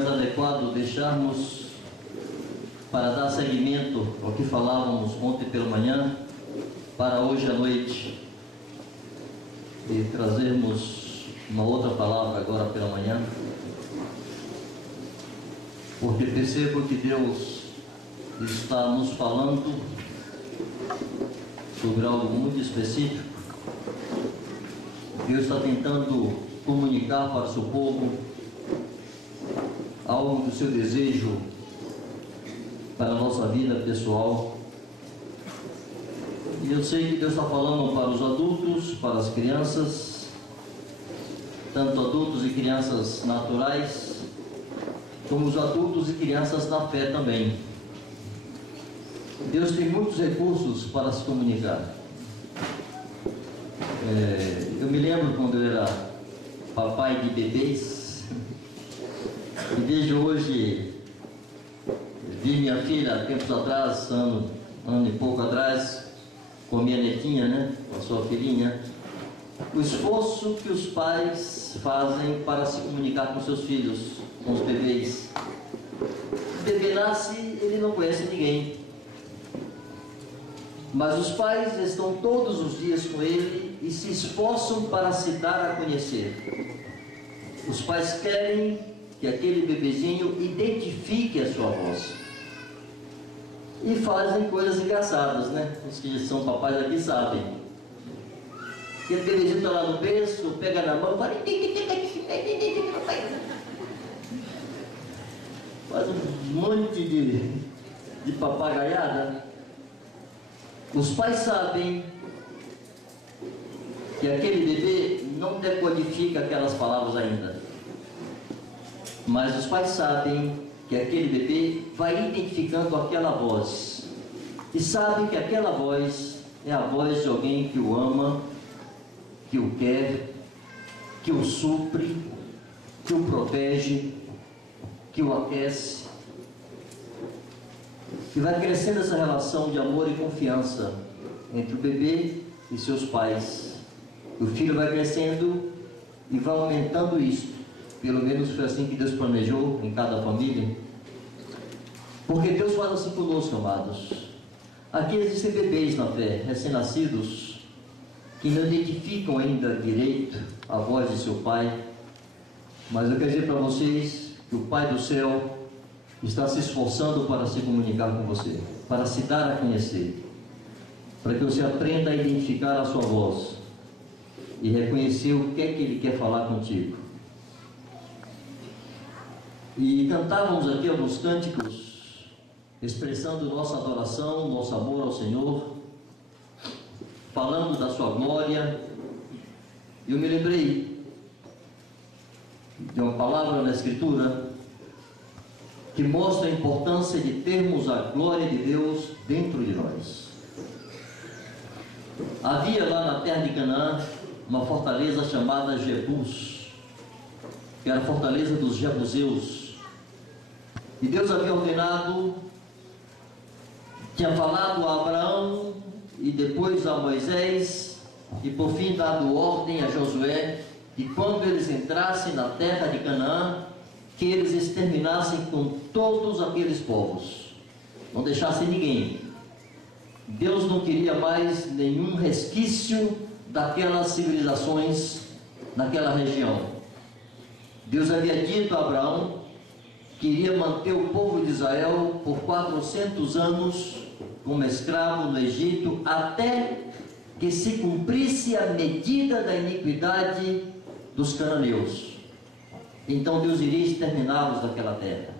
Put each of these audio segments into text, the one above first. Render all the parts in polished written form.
mais adequado deixarmos para dar seguimento ao que falávamos ontem pela manhã para hoje à noite e trazermos uma outra palavra agora pela manhã, porque percebo que Deus está nos falando sobre algo muito específico. Deus está tentando comunicar para o seu povo algo do seu desejo para a nossa vida pessoal. E eu sei que Deus está falando para os adultos, para as crianças, tanto adultos e crianças naturais, como os adultos e crianças da fé também. Deus tem muitos recursos para se comunicar. Eu me lembro quando eu era papai de bebês, e vejo hoje, vi minha filha tempos atrás, ano e pouco atrás, com a minha netinha, né, com a sua filhinha, o esforço que os pais fazem para se comunicar com seus filhos, com os bebês. O bebê nasce, ele não conhece ninguém, mas os pais estão todos os dias com ele e se esforçam para se dar a conhecer. Os pais querem que aquele bebezinho identifique a sua voz. E fazem coisas engraçadas, né? Os que são papais aqui sabem. Aquele bebezinho está lá no berço, pega na mão, fala... faz um monte de papagaiada. Os pais sabem que aquele bebê não decodifica aquelas palavras ainda, mas os pais sabem que aquele bebê vai identificando aquela voz, e sabe que aquela voz é a voz de alguém que o ama, que o quer, que o supre, que o protege, que o aquece. E vai crescendo essa relação de amor e confiança entre o bebê e seus pais. O filho vai crescendo e vai aumentando isso. Pelo menos foi assim que Deus planejou em cada família. Porque Deus faz assim conosco, amados. Aqui existem bebês na fé, recém-nascidos, que não identificam ainda direito a voz de seu pai. Mas eu quero dizer para vocês que o Pai do céu está se esforçando para se comunicar com você, para se dar a conhecer, para que você aprenda a identificar a sua voz e reconhecer o que é que Ele quer falar contigo. E cantávamos aqui alguns cânticos expressando nossa adoração, nosso amor ao Senhor, falando da sua glória. E eu me lembrei de uma palavra na Escritura que mostra a importância de termos a glória de Deus dentro de nós. Havia lá na terra de Canaã uma fortaleza chamada Jebus, que era a fortaleza dos Jebuseus. E Deus havia ordenado, tinha falado a Abraão e depois a Moisés, e por fim dado ordem a Josué, que quando eles entrassem na terra de Canaã, que eles exterminassem com todos aqueles povos, não deixassem ninguém. Deus não queria mais nenhum resquício daquelas civilizações naquela região. Deus havia dito a Abraão que iria manter o povo de Israel por 400 anos como escravo no Egito, até que se cumprisse a medida da iniquidade dos cananeus. Então Deus iria exterminá-los daquela terra.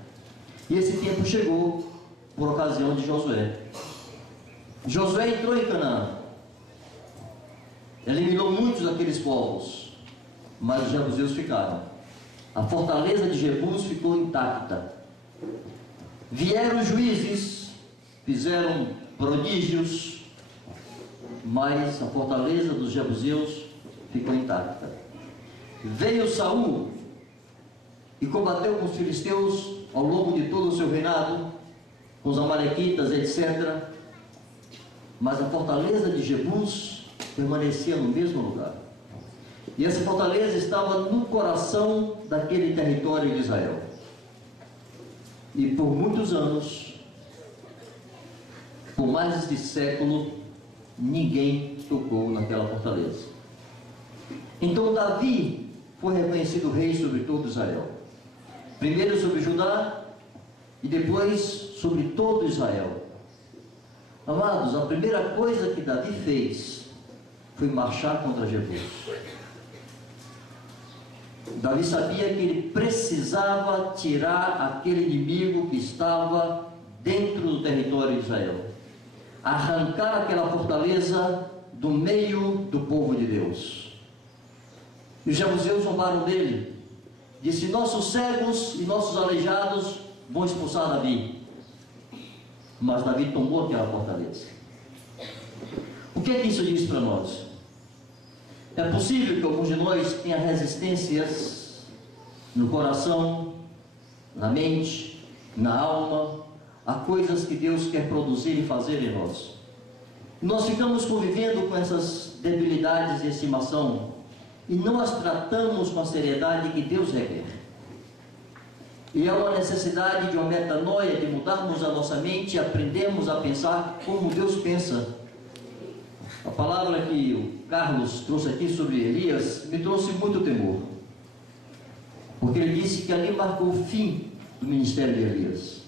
E esse tempo chegou por ocasião de Josué. Josué entrou em Canaã, eliminou muitos daqueles povos, mas os jebuseus ficaram. A fortaleza de Jebus ficou intacta. Vieram os juízes, fizeram prodígios, mas a fortaleza dos jebuseus ficou intacta. Veio Saul e combateu com os filisteus ao longo de todo o seu reinado, com os amalequitas, etc. Mas a fortaleza de Jebus permanecia no mesmo lugar. E essa fortaleza estava no coração daquele território de Israel. E por muitos anos, por mais de século, ninguém tocou naquela fortaleza. Então Davi foi reconhecido rei sobre todo Israel. Primeiro sobre Judá e depois sobre todo Israel. Amados, a primeira coisa que Davi fez foi marchar contra Jebus. Davi sabia que ele precisava tirar aquele inimigo que estava dentro do território de Israel, arrancar aquela fortaleza do meio do povo de Deus. E os jebuseus zombaram dele. Disse: nossos cegos e nossos aleijados vão expulsar Davi. Mas Davi tomou aquela fortaleza. O que é que isso diz para nós? É possível que alguns de nós tenham resistências no coração, na mente, na alma, a coisas que Deus quer produzir e fazer em nós. Nós ficamos convivendo com essas debilidades de estimação e não as tratamos com a seriedade que Deus requer. E há uma necessidade de uma metanoia, de mudarmos a nossa mente e aprendermos a pensar como Deus pensa. A palavra que o Carlos trouxe aqui sobre Elias me trouxe muito temor, porque ele disse que ali marcou o fim do ministério de Elias.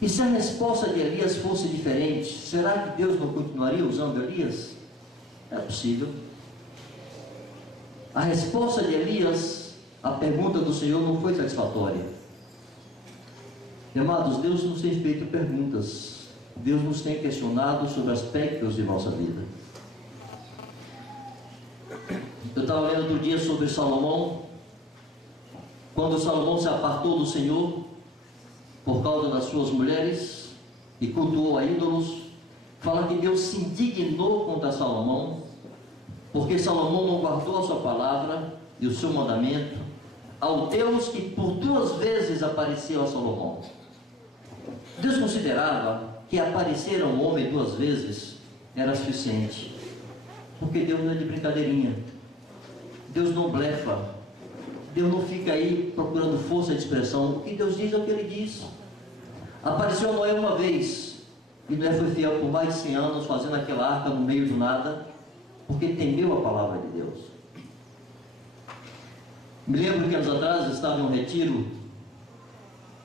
E se a resposta de Elias fosse diferente, será que Deus não continuaria usando Elias? É possível. A resposta de Elias à pergunta do Senhor não foi satisfatória. Amados, Deus nos tem feito perguntas. Deus nos tem questionado sobre aspectos de nossa vida. Eu estava lendo outro dia sobre Salomão. Quando Salomão se apartou do Senhor por causa das suas mulheres e cultuou a ídolos, fala que Deus se indignou contra Salomão, porque Salomão não guardou a sua palavra e o seu mandamento ao Deus que por 2 vezes apareceu a Salomão. Deus considerava que aparecer a um homem 2 vezes era suficiente, porque Deus não é de brincadeirinha. Deus não blefa. Deus não fica aí procurando força de expressão. O que Deus diz é o que Ele diz. Apareceu a Noé uma vez, e Noé foi fiel por mais de 100 anos, fazendo aquela arca no meio do nada, porque temeu a palavra de Deus. Me lembro que anos atrás estava em um retiro,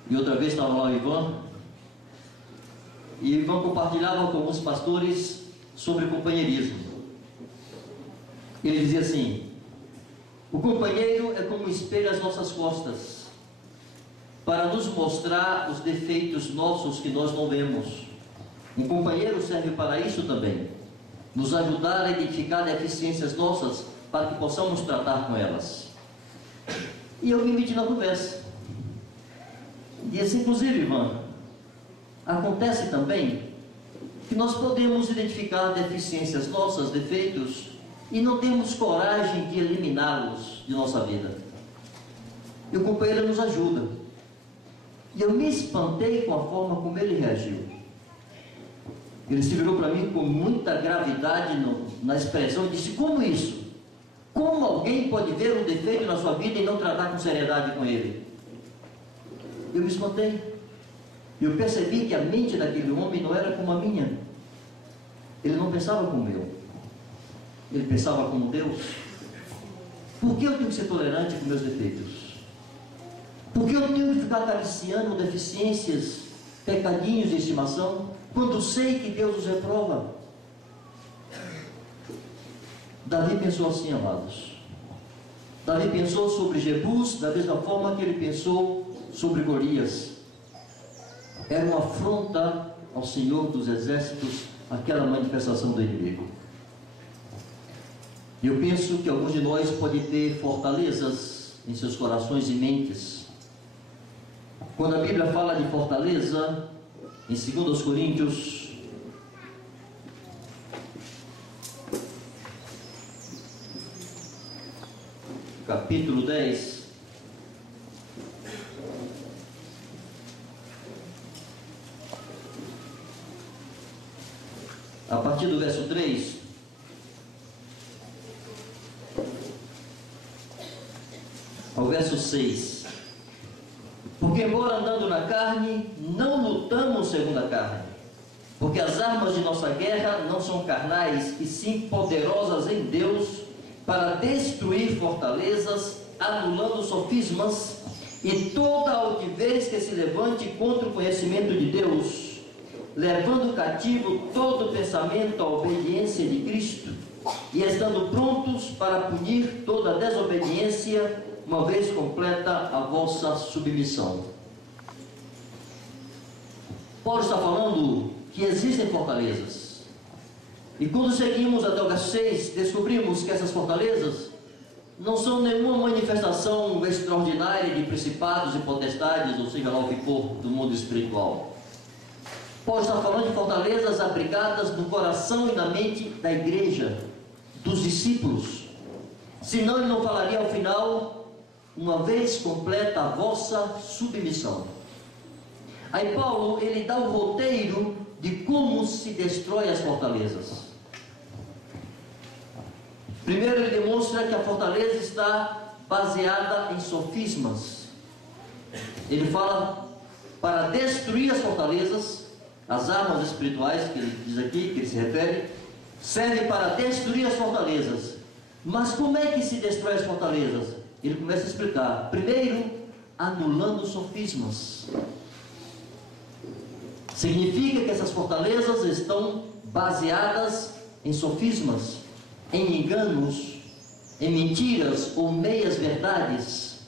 e outra vez estava lá o Ivan, e o Ivan compartilhava com alguns pastores sobre companheirismo. Ele dizia assim: o companheiro é como um espelho às nossas costas, para nos mostrar os defeitos nossos que nós não vemos. Um companheiro serve para isso também, nos ajudar a identificar deficiências nossas, para que possamos tratar com elas. E eu me meti na conversa. Disse: inclusive, Ivan, acontece também que nós podemos identificar deficiências nossas, defeitos, e não temos coragem de eliminá-los de nossa vida. E o companheiro nos ajuda. E eu me espantei com a forma como ele reagiu. Ele se virou para mim com muita gravidade na expressão e disse: como isso? Como alguém pode ver um defeito na sua vida e não tratar com seriedade com ele? Eu me espantei. Eu percebi que a mente daquele homem não era como a minha. Ele não pensava como eu. Ele pensava como Deus. Por que eu tenho que ser tolerante com meus defeitos? Por que eu tenho que ficar acariciando deficiências, pecadinhos de estimação, quando sei que Deus os reprova? Davi pensou assim, amados. Davi pensou sobre Jebus da mesma forma que ele pensou sobre Golias. Era uma afronta ao Senhor dos Exércitos, aquela manifestação do inimigo. E eu penso que alguns de nós podem ter fortalezas em seus corações e mentes. Quando a Bíblia fala de fortaleza, em 2 Coríntios, capítulo 10, a partir do verso 3, ao verso 6, Porque embora andando na carne, não lutamos segundo a carne. Porque as armas de nossa guerra não são carnais, e sim poderosas em Deus, para destruir fortalezas, anulando sofismas, e toda altivez que se levante contra o conhecimento de Deus, levando cativo todo pensamento à obediência de Cristo, e estando prontos para punir toda desobediência, uma vez completa a vossa submissão. Paulo está falando que existem fortalezas, e quando seguimos até o verso 6, descobrimos que essas fortalezas não são nenhuma manifestação extraordinária de principados e potestades, ou seja lá o que for, do mundo espiritual. Paulo está falando de fortalezas abrigadas no coração e na mente da igreja, dos discípulos. Senão ele não falaria ao final, uma vez completa a vossa submissão. Aí Paulo, ele dá o roteiro de como se destrói as fortalezas. Primeiro ele demonstra que a fortaleza está baseada em sofismas. Ele fala para destruir as fortalezas, as armas espirituais que ele diz aqui, que ele se refere, serve para destruir as fortalezas. Mas como é que se destrói as fortalezas? Ele começa a explicar. Primeiro, anulando sofismas. Significa que essas fortalezas estão baseadas em sofismas, em enganos, em mentiras ou meias verdades.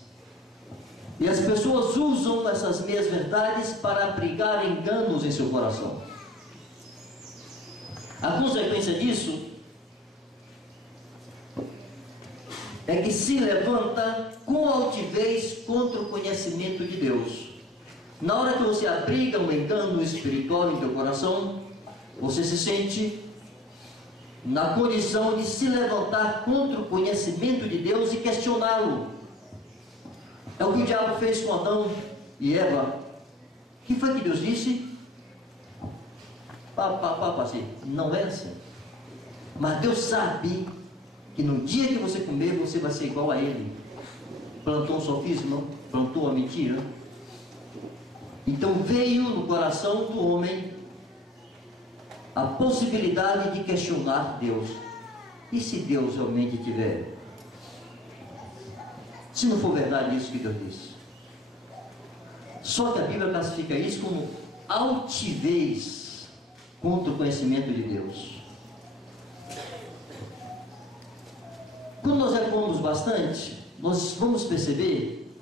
E as pessoas usam essas meias verdades para abrigar enganos em seu coração. A consequência disso é que se levanta com altivez contra o conhecimento de Deus. Na hora que você abriga um engano espiritual em teu coração, você se sente na condição de se levantar contra o conhecimento de Deus e questioná-lo. É o que o diabo fez com Adão e Eva. O que foi que Deus disse? Assim, não é assim. Mas Deus sabe que no dia que você comer, você vai ser igual a ele. Plantou um sofisma, plantou uma mentira. Então veio no coração do homem a possibilidade de questionar Deus. E se Deus realmente tiver? Se não for verdade isso que Deus disse? Só que a Bíblia classifica isso como altivez contra o conhecimento de Deus. Quando nós recuamos bastante, nós vamos perceber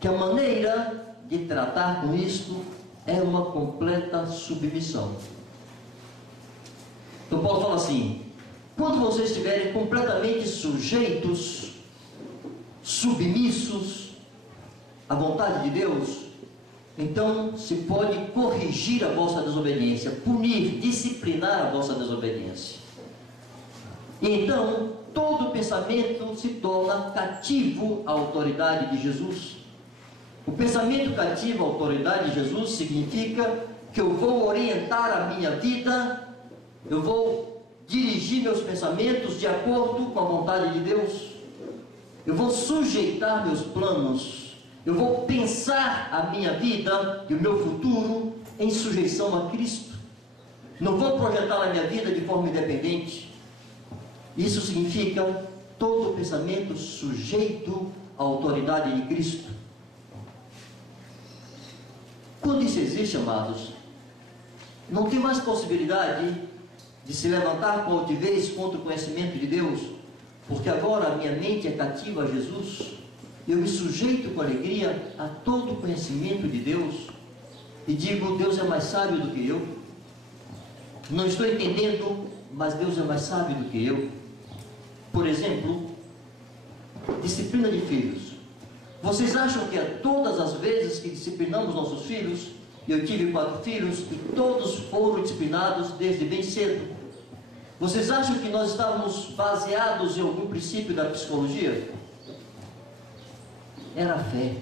que a maneira de tratar com isto é uma completa submissão. Então Paulo fala assim: quando vocês estiverem completamente sujeitos, submissos à vontade de Deus, então se pode corrigir a vossa desobediência, punir, disciplinar a vossa desobediência. E então todo pensamento se torna cativo à autoridade de Jesus. O pensamento cativo à autoridade de Jesus significa que eu vou orientar a minha vida, eu vou dirigir meus pensamentos de acordo com a vontade de Deus, eu vou sujeitar meus planos, eu vou pensar a minha vida e o meu futuro em sujeição a Cristo. Não vou projetar a minha vida de forma independente. Isso significa todo pensamento sujeito à autoridade de Cristo. Quando isso existe, amados, não tem mais possibilidade de se levantar com altivez contra o conhecimento de Deus, porque agora a minha mente é cativa a Jesus, eu me sujeito com alegria a todo o conhecimento de Deus, e digo: Deus é mais sábio do que eu, não estou entendendo, mas Deus é mais sábio do que eu. Por exemplo, disciplina de filhos. Vocês acham que todas as vezes que disciplinamos nossos filhos, eu tive 4 filhos e todos foram disciplinados desde bem cedo, vocês acham que nós estávamos baseados em algum princípio da psicologia? Era a fé.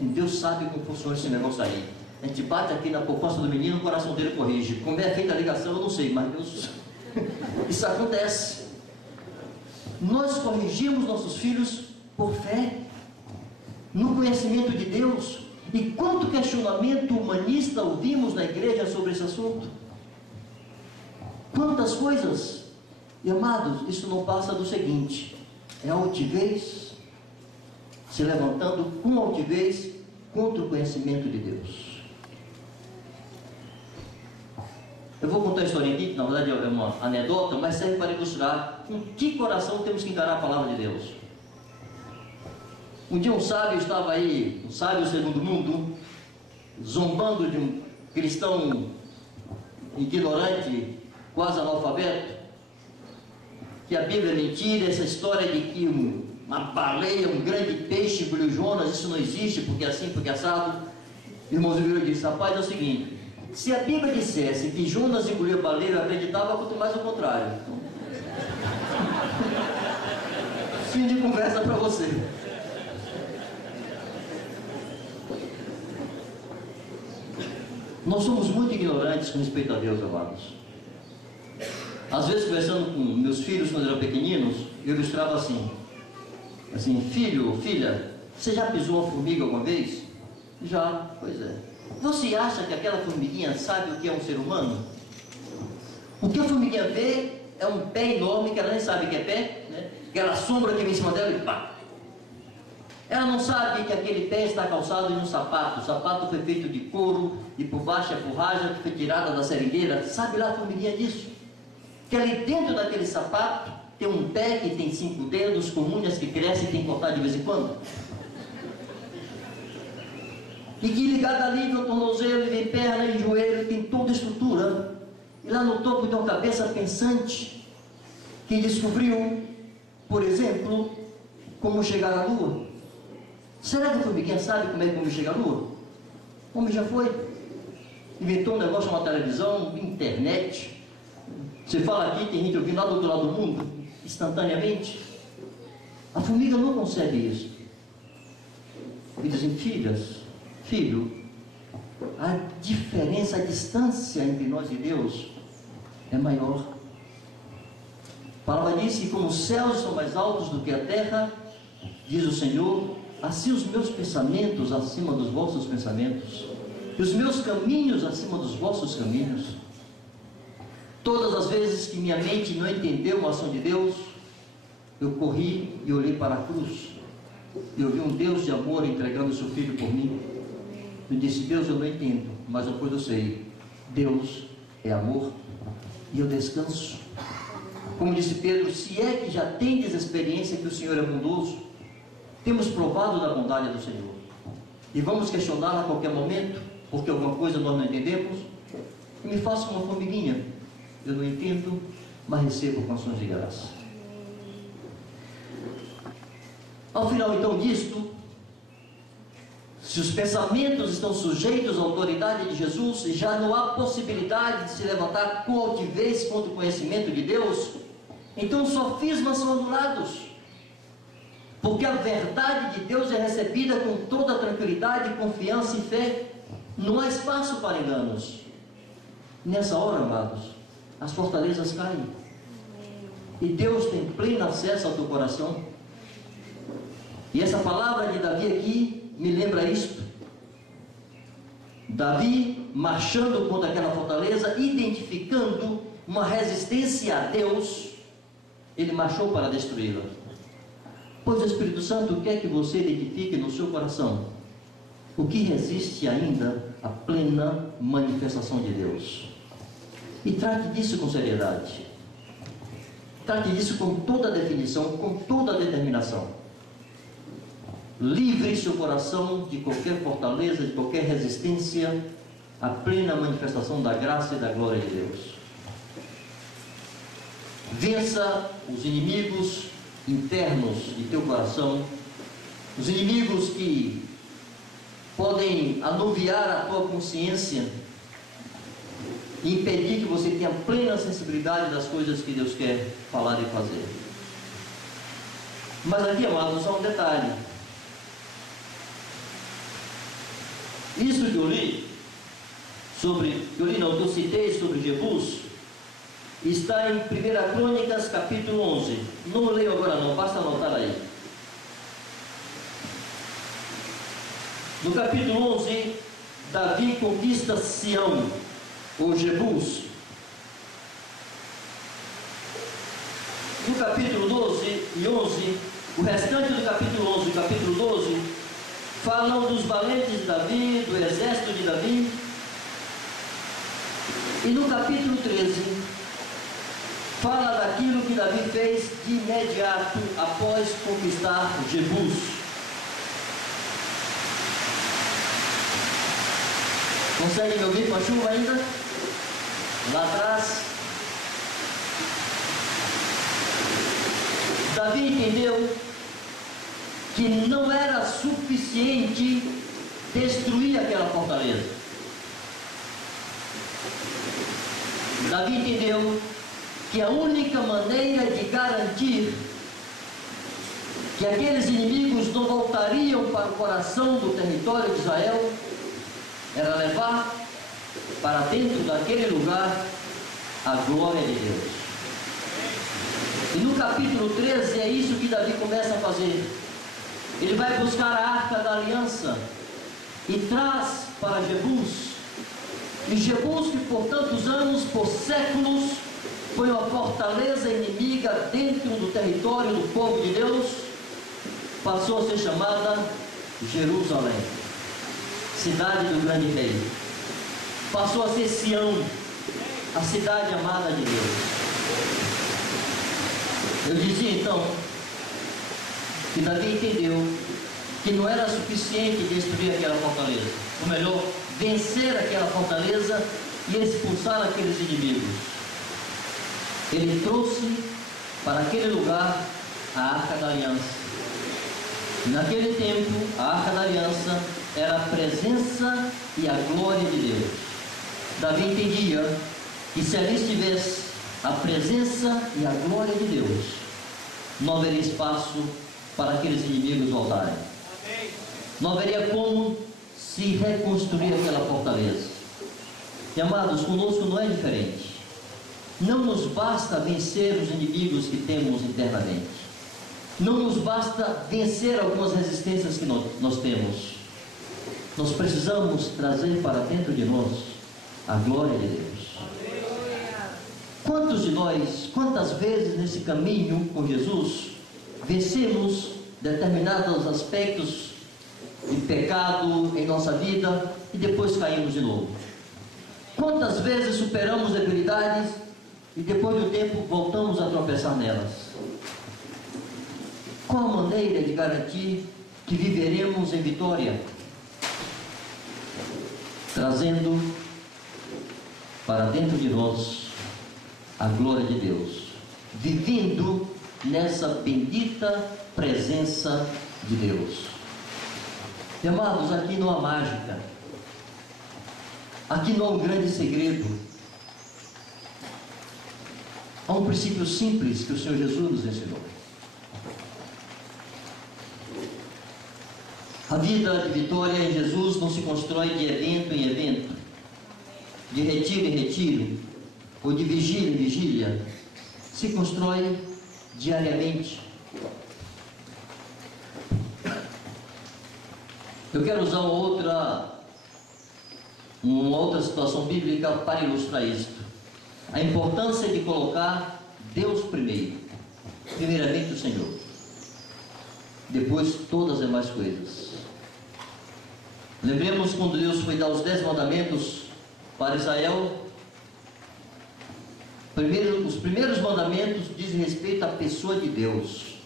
E Deus sabe como funciona esse negócio aí. A gente bate aqui na poupança do menino, o coração dele corrige. Como é feita a ligação eu não sei, mas Deus... isso acontece. Nós corrigimos nossos filhos por fé. no conhecimento de Deus. E quanto questionamento humanista ouvimos na igreja sobre esse assunto? Quantas coisas? E amados, isso não passa do seguinte: é altivez, se levantando com altivez contra o conhecimento de Deus. Eu vou contar a história aqui, que na verdade é uma anedota, mas serve para ilustrar com que coração temos que encarar a palavra de Deus. Um dia um sábio estava aí, um sábio segundo mundo, zombando de um cristão ignorante, quase analfabeto, que a Bíblia é mentira, essa história de que uma baleia, um grande peixe engoliu Jonas, isso não existe, porque é assim, porque é assado. Irmãos, virou e disse: rapaz, é o seguinte, se a Bíblia dissesse que Jonas engoliu a baleia, eu acreditava, quanto mais o contrário. Fim de conversa para você. Nós somos muito ignorantes com respeito a Deus, amados. Às vezes, conversando com meus filhos quando eram pequeninos, eu ilustrava assim: filho ou filha, você já pisou uma formiga alguma vez? Já, pois é. Você acha que aquela formiguinha sabe o que é um ser humano? O que a formiguinha vê é um pé enorme, que ela nem sabe que é pé, né? Aquela sombra que vem em cima dela e pá! Ela não sabe que aquele pé está calçado em um sapato. O sapato foi feito de couro e por baixo a forragem que foi tirada da seringueira. Sabe lá a formiguinha disso? Que ali dentro daquele sapato tem um pé que tem 5 dedos, com unhas que crescem e tem que cortar de vez em quando. E que ligado ali no tornozelo, vem perna e joelho, tem toda a estrutura. E lá no topo tem uma cabeça pensante que descobriu, por exemplo, como chegar à lua. Será que a formiguinha sabe como é que o homem chega à lua? O homem já foi. Inventou um negócio, uma televisão, internet. Você fala aqui, tem gente ouvindo lá do outro lado do mundo, instantaneamente. A formiga não consegue isso. E dizem: filhas, filho, a diferença, a distância entre nós e Deus é maior. A palavra diz que como os céus são mais altos do que a terra, diz o Senhor, assim os meus pensamentos acima dos vossos pensamentos, e os meus caminhos acima dos vossos caminhos. Todas as vezes que minha mente não entendeu a ação de Deus, eu corri e olhei para a cruz. Eu vi um Deus de amor entregando o seu Filho por mim. Eu disse: Deus, eu não entendo, mas uma coisa eu sei: Deus é amor, e eu descanso. Como disse Pedro: se é que já tendes experiência que o Senhor é bondoso, temos provado da bondade do Senhor, e vamos questioná-la a qualquer momento, porque alguma coisa nós não entendemos. E me faço uma formiguinha: eu não entendo, mas recebo com ações de graça. Ao final então disto, se os pensamentos estão sujeitos à autoridade de Jesus, e já não há possibilidade de se levantar com altivez contra o conhecimento de Deus, então os sofismas são anulados, porque a verdade de Deus é recebida com toda tranquilidade, confiança e fé. Não há espaço para enganos. Nessa hora, amados, as fortalezas caem, e Deus tem pleno acesso ao teu coração. E essa palavra de Davi aqui me lembra isto. Davi marchando contra aquela fortaleza, identificando uma resistência a Deus, ele marchou para destruí-la. Pois o Espírito Santo quer que você identifique no seu coração o que resiste ainda à plena manifestação de Deus, e trate disso com seriedade. Trate disso com toda a definição, com toda a determinação. Livre seu coração de qualquer fortaleza, de qualquer resistência à plena manifestação da graça e da glória de Deus. Vença os inimigos internos de teu coração, os inimigos que podem anuviar a tua consciência e impedir que você tenha plena sensibilidade das coisas que Deus quer falar e fazer. Mas aqui, amados, só um detalhe. Isso que eu li, que eu citei sobre Jebus, está em 1 Crônicas, capítulo 11. Não leio agora não, basta anotar aí. No capítulo 11, Davi conquista Sião, ou Jebus. No capítulo 12 e 11, o restante do capítulo 11 e capítulo 12 falam dos valentes de Davi, do exército de Davi. E no capítulo 13 fala daquilo que Davi fez de imediato após conquistar Jebus. Consegue me ouvir com a chuva ainda? Lá atrás. Davi entendeu que não era suficiente destruir aquela fortaleza. Davi entendeu que a única maneira de garantir que aqueles inimigos não voltariam para o coração do território de Israel era levar para dentro daquele lugar a glória de Deus. E no capítulo 13 é isso que Davi começa a fazer. Ele vai buscar a arca da aliança e traz para Jebus. E Jebus, que por tantos anos, por séculos, foi uma fortaleza inimiga dentro do território do povo de Deus, passou a ser chamada Jerusalém, cidade do grande rei. Passou a ser Sião, a cidade amada de Deus. Eu dizia então que Davi entendeu que não era suficiente destruir aquela fortaleza, ou melhor, vencer aquela fortaleza e expulsar aqueles inimigos. Ele trouxe para aquele lugar a Arca da Aliança. Naquele tempo, a Arca da Aliança era a presença e a glória de Deus. Davi entendia que se ali estivesse a presença e a glória de Deus, não haveria espaço para aqueles inimigos voltarem. Não haveria como se reconstruir aquela fortaleza. E amados, conosco não é diferente. Não nos basta vencer os inimigos que temos internamente. Não nos basta vencer algumas resistências que nós temos. Nós precisamos trazer para dentro de nós a glória de Deus. Quantos de nós, quantas vezes nesse caminho com Jesus, vencemos determinados aspectos de pecado em nossa vida e depois caímos de novo? Quantas vezes superamos debilidades e depois do tempo voltamos a tropeçar nelas? Qual a maneira de garantir que viveremos em vitória? Trazendo para dentro de nós a glória de Deus, vivendo nessa bendita presença de Deus. E, amados, aqui não há mágica, aqui não há um grande segredo. Há um princípio simples que o Senhor Jesus nos ensinou. A vida de vitória em Jesus não se constrói de evento em evento, de retiro em retiro, ou de vigília em vigília. Se constrói diariamente. Eu quero usar uma outra situação bíblica para ilustrar isto. A importância de colocar Deus primeiro. Primeiramente o Senhor, depois todas as demais coisas. Lembremos quando Deus foi dar os 10 mandamentos para Israel. Os primeiros mandamentos dizem respeito à pessoa de Deus.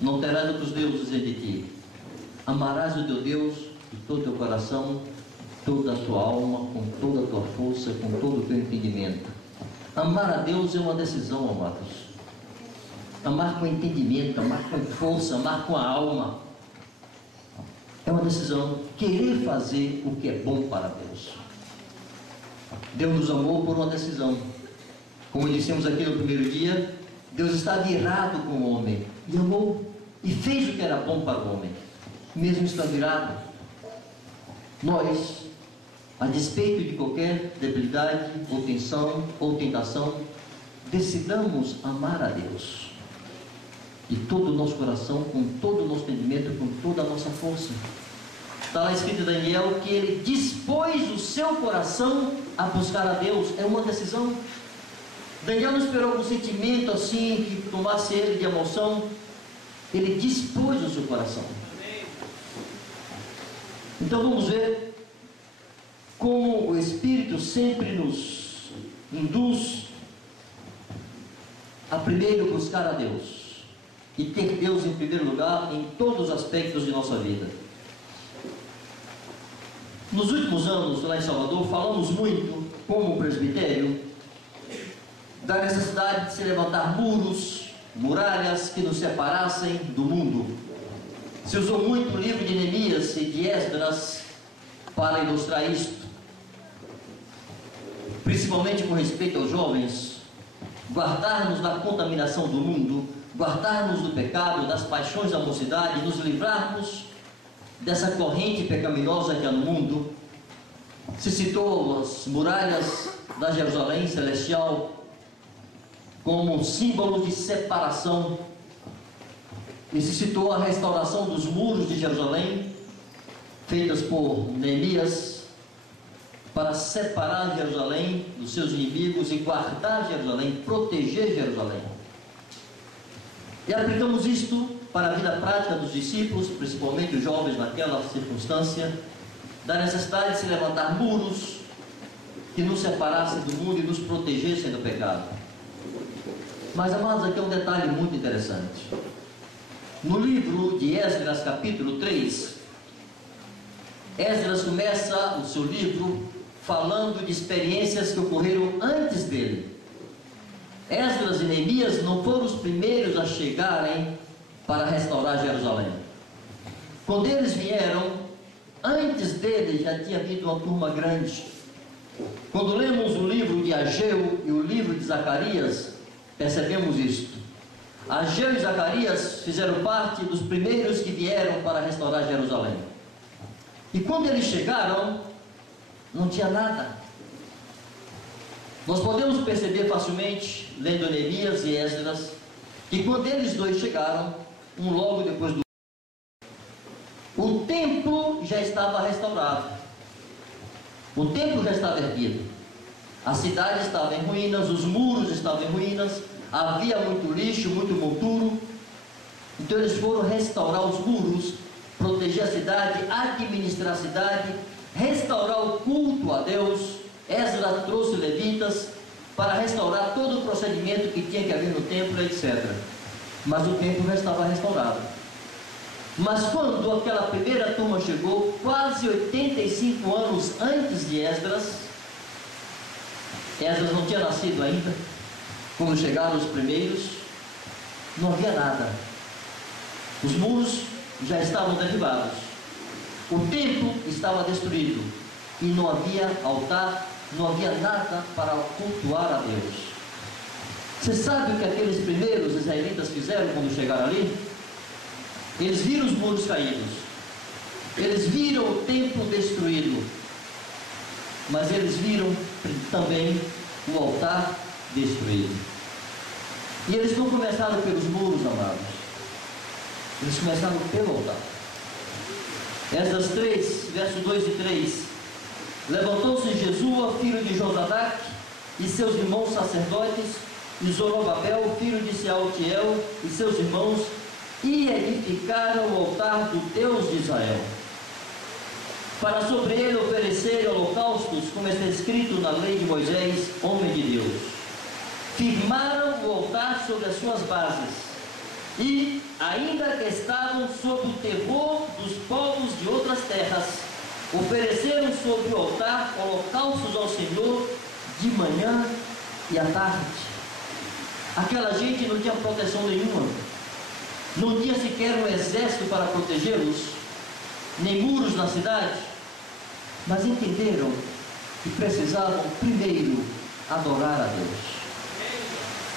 Não terás outros deuses diante de ti. Amarás o teu Deus de todo o teu coração, toda a tua alma, com toda a tua força, com todo o teu entendimento. Amar a Deus é uma decisão, amados. Amar com entendimento, amar com força, amar com a alma. É uma decisão. Querer fazer o que é bom para Deus. Deus nos amou por uma decisão. Como dissemos aqui no primeiro dia, Deus estava irado com o homem e amou e fez o que era bom para o homem, mesmo estando irado. Nós, a despeito de qualquer debilidade, ou tensão, ou tentação, decidamos amar a Deus. de todo o nosso coração, com todo o nosso entendimento, com toda a nossa força. Está lá escrito em Daniel que ele dispôs o seu coração a buscar a Deus. É uma decisão. Daniel não esperou um sentimento assim que tomasse ele de emoção. Ele dispôs o seu coração. Então vamos ver como o Espírito sempre nos induz a primeiro buscar a Deus e ter Deus em primeiro lugar em todos os aspectos de nossa vida. Nos últimos anos, lá em Salvador, falamos muito, como presbitério, da necessidade de se levantar muros, muralhas que nos separassem do mundo. Se usou muito o livro de Neemias e de Esdras para ilustrar isto, principalmente com respeito aos jovens, guardar-nos da contaminação do mundo, guardar-nos do pecado, das paixões da mocidade, nos livrarmos dessa corrente pecaminosa que há no mundo. Se citou as muralhas da Jerusalém celestial como símbolo de separação, e se citou a restauração dos muros de Jerusalém, feitas por Neemias, para separar Jerusalém dos seus inimigos e guardar Jerusalém, proteger Jerusalém. E aplicamos isto para a vida prática dos discípulos, principalmente os jovens naquela circunstância, da necessidade de se levantar muros que nos separassem do mundo e nos protegessem do pecado. Mas, amados, aqui é um detalhe muito interessante. No livro de Esdras, capítulo 3, Esdras começa o seu livro falando de experiências que ocorreram antes dele. Esdras e Neemias não foram os primeiros a chegarem para restaurar Jerusalém. Quando eles vieram, antes deles já tinha havido uma turma grande. Quando lemos o livro de Ageu e o livro de Zacarias, percebemos isto. Ageu e Zacarias fizeram parte dos primeiros que vieram para restaurar Jerusalém. E quando eles chegaram, não tinha nada. Nós podemos perceber facilmente, lendo Neemias e Esdras, que quando eles dois chegaram, um logo depois do o templo já estava restaurado. O templo já estava erguido. A cidade estava em ruínas, os muros estavam em ruínas, havia muito lixo, muito monturo. Então eles foram restaurar os muros, proteger a cidade, administrar a cidade, restaurar o culto a Deus. Esdras trouxe levitas para restaurar todo o procedimento que tinha que haver no templo, etc. Mas o templo já estava restaurado. Mas quando aquela primeira turma chegou, quase 85 anos antes de Esdras, Esdras não tinha nascido ainda, quando chegaram os primeiros, não havia nada. Os muros já estavam derribados. O templo estava destruído. E não havia altar, não havia nada para cultuar a Deus. Você sabe o que aqueles primeiros israelitas fizeram quando chegaram ali? Eles viram os muros caídos. Eles viram o templo destruído. Mas eles viram também o altar destruído. E eles não começaram pelos muros, amados. Eles começaram pelo altar. Esdras 3, versos 2 e 3. Levantou-se Jesua, filho de Josadac, e seus irmãos sacerdotes, e Zorobabel, filho de Sealtiel, e seus irmãos, e edificaram o altar do Deus de Israel, para sobre ele oferecerem holocaustos, como está escrito na lei de Moisés, homem de Deus. Firmaram o altar sobre as suas bases, e, ainda que estavam sob o terror dos povos de outras terras, ofereceram sobre o altar holocaustos ao Senhor de manhã e à tarde. Aquela gente não tinha proteção nenhuma, não tinha sequer um exército para protegê-los, nem muros na cidade, mas entenderam que precisavam primeiro adorar a Deus.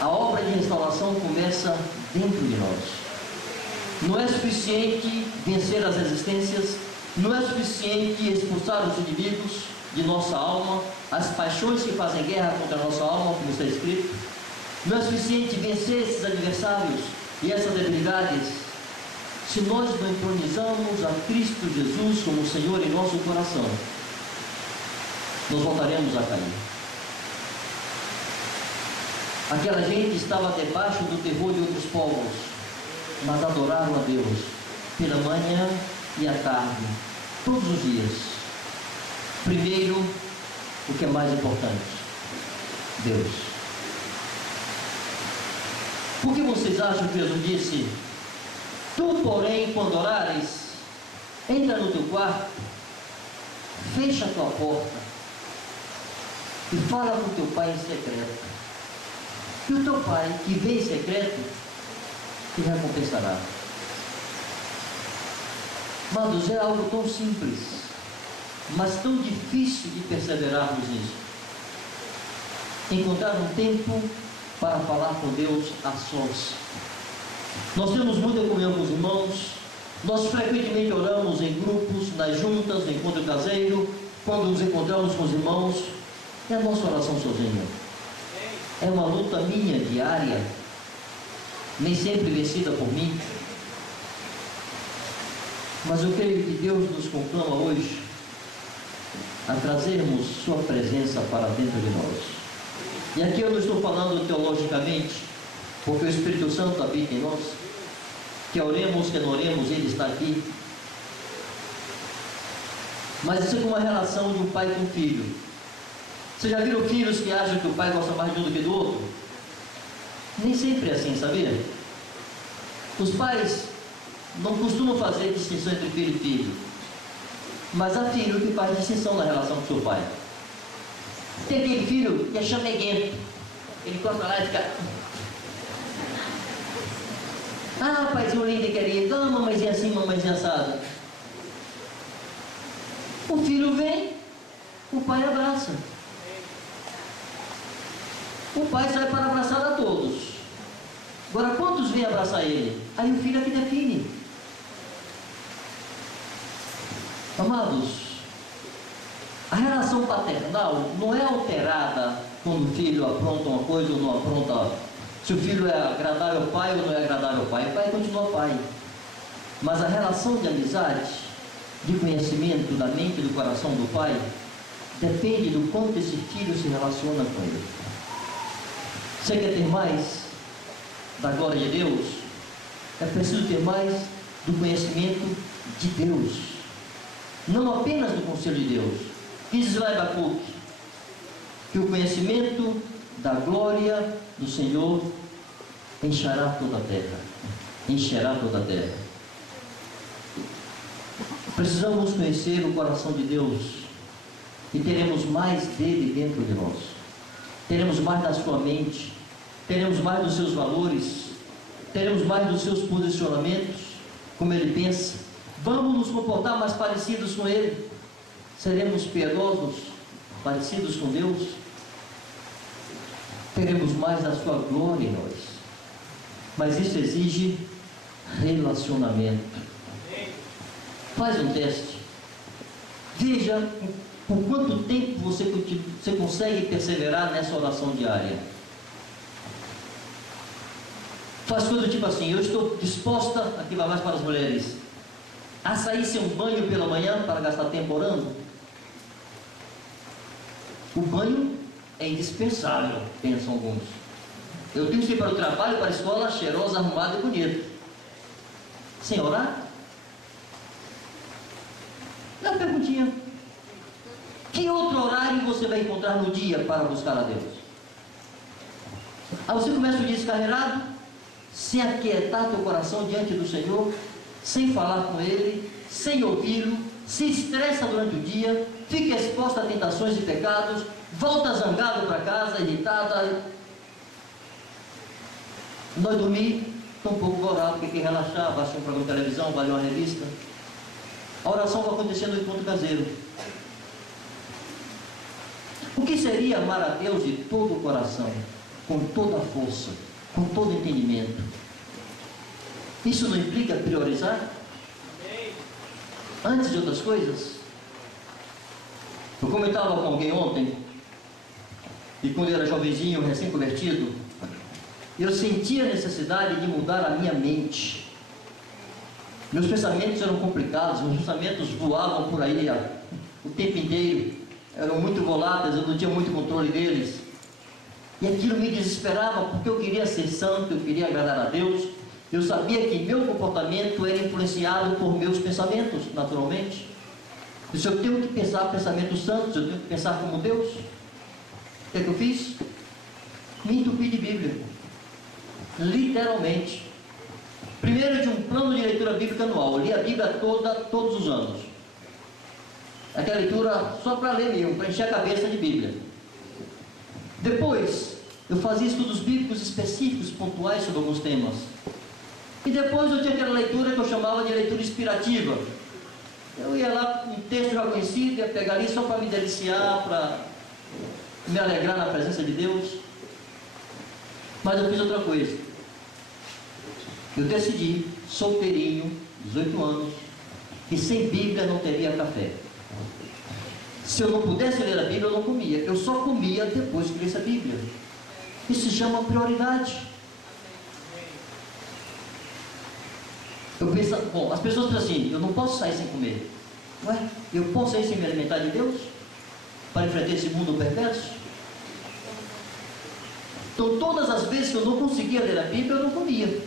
A obra de restauração começa dentro de nós. Não é suficiente vencer as resistências, não é suficiente expulsar os inimigos de nossa alma, as paixões que fazem guerra contra a nossa alma, como está escrito. Não é suficiente vencer esses adversários, e essas debilidades, se nós não entronizarmos a Cristo Jesus como Senhor em nosso coração, nós voltaremos a cair. Aquela gente estava debaixo do terror de outros povos, mas adoraram a Deus pela manhã e à tarde, todos os dias. Primeiro, o que é mais importante, Deus. Por que vocês acham que Jesus disse: tu, porém, quando orares, entra no teu quarto, fecha a tua porta e fala com teu pai em secreto, e o teu pai, que vê em secreto, te recompensará? Amados, é algo tão simples, mas tão difícil de perseverarmos nisso. Encontrar um tempo para falar com Deus a sós. Nós temos muita comunhão com os irmãos, nós frequentemente oramos em grupos, nas juntas, no encontro caseiro, quando nos encontramos com os irmãos. É a nossa oração sozinha. É uma luta minha, diária, nem sempre vencida por mim. Mas eu creio que Deus nos conclama hoje a trazermos Sua presença para dentro de nós. E aqui eu não estou falando teologicamente, porque o Espírito Santo habita em nós. Que oremos, que não oremos, Ele está aqui. Mas isso é como a relação de um pai com um filho. Vocês já viram filhos que acham que o pai gosta mais de um do que do outro? Nem sempre é assim, sabia? Os pais não costumam fazer distinção entre filho e filho, mas há filho que faz distinção na relação com seu pai. Tem aquele filho que é chameguento, ele corta lá e fica: ah, paizinho lindo e querido, ah, mamãezinha assim, mamãezinha assada. O filho vem, o pai abraça. O pai sai para abraçar a todos. Agora, quantos vêm abraçar ele? Aí o filho é que define. Amados, a relação paternal não é alterada quando o filho apronta uma coisa ou não apronta. Se o filho é agradável ao pai ou não é agradável ao pai, o pai continua pai. Mas a relação de amizade, de conhecimento da mente e do coração do pai, depende do quanto esse filho se relaciona com ele. Você quer ter mais da glória de Deus? É preciso ter mais do conhecimento de Deus, não apenas do conselho de Deus. Diz lá em Abacuque que o conhecimento da glória do Senhor encherá toda a terra. Encherá toda a terra. Precisamos conhecer o coração de Deus e teremos mais dele dentro de nós. Teremos mais da sua mente, teremos mais dos seus valores, teremos mais dos seus posicionamentos, como ele pensa. Vamos nos comportar mais parecidos com ele. Seremos piedosos, parecidos com Deus. Teremos mais da sua glória em nós. Mas isso exige relacionamento. Faz um teste. Veja por quanto tempo você consegue perseverar nessa oração diária. Faz coisa tipo assim: eu estou disposta, aqui vai mais para as mulheres, a sair sem um banho pela manhã para gastar tempo orando. O banho é indispensável, pensam alguns. Eu tenho que ir para o trabalho, para a escola, cheirosa, arrumada e bonita. Sem orar? Uma perguntinha: que outro horário você vai encontrar no dia para buscar a Deus? Aí você começa o dia descarregado, sem aquietar teu coração diante do Senhor, sem falar com Ele, sem ouvi-lo, se estressa durante o dia, fica exposto a tentações e pecados, volta zangado para casa, irritada. Nós dormir, tão pouco vou orar, porque quem relaxar, vai assistir um programa de televisão, vai ler uma revista. A oração vai acontecer no encontro caseiro. O que seria amar a Deus de todo o coração, com toda a força, com todo o entendimento? Isso não implica priorizar? Antes de outras coisas? Eu comentava com alguém ontem, e quando eu era jovenzinho, recém-convertido, eu sentia a necessidade de mudar a minha mente. Meus pensamentos eram complicados, meus pensamentos voavam por aí o tempo inteiro, eram muito voláteis, eu não tinha muito controle deles. E aquilo me desesperava, porque eu queria ser santo, eu queria agradar a Deus. Eu sabia que meu comportamento era influenciado por meus pensamentos, naturalmente. E se eu tenho que pensar pensamentos santos, eu tenho que pensar como Deus. O que é que eu fiz? Me entupi de Bíblia. Literalmente. Primeiro, de um plano de leitura bíblica anual. Eu li a Bíblia toda, todos os anos. Aquela leitura só para ler mesmo, para encher a cabeça de Bíblia. Depois, eu fazia estudos bíblicos específicos, pontuais sobre alguns temas. E depois eu tinha aquela leitura que eu chamava de leitura inspirativa. Eu ia lá, um texto já conhecido, ia pegar ali só para me deliciar, para me alegrar na presença de Deus. Mas eu fiz outra coisa. Eu decidi, solteirinho, 18 anos, que sem Bíblia não teria café. Se eu não pudesse ler a Bíblia, eu não comia. Eu só comia depois que lesse a Bíblia. Isso se chama prioridade. Eu penso, bom, as pessoas pensam assim, eu não posso sair sem comer. Ué, eu posso sair sem me alimentar de Deus? Para enfrentar esse mundo perverso? Então, todas as vezes que eu não conseguia ler a Bíblia, eu não comia.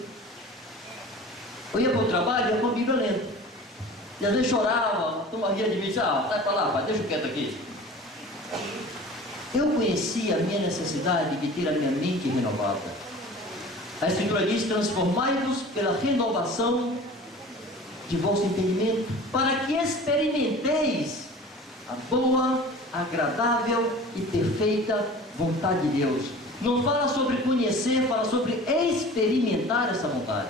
Eu ia para o trabalho, ia com a Bíblia lendo. E às vezes chorava, a turma ria de mim e disse, vai para lá, pai, deixa eu quieto aqui. Eu conhecia a minha necessidade de ter a minha mente renovada. A Escritura diz, transformai-vos pela renovação de vosso entendimento, para que experimenteis a boa, agradável e perfeita vontade de Deus. Não fala sobre conhecer, fala sobre experimentar essa vontade.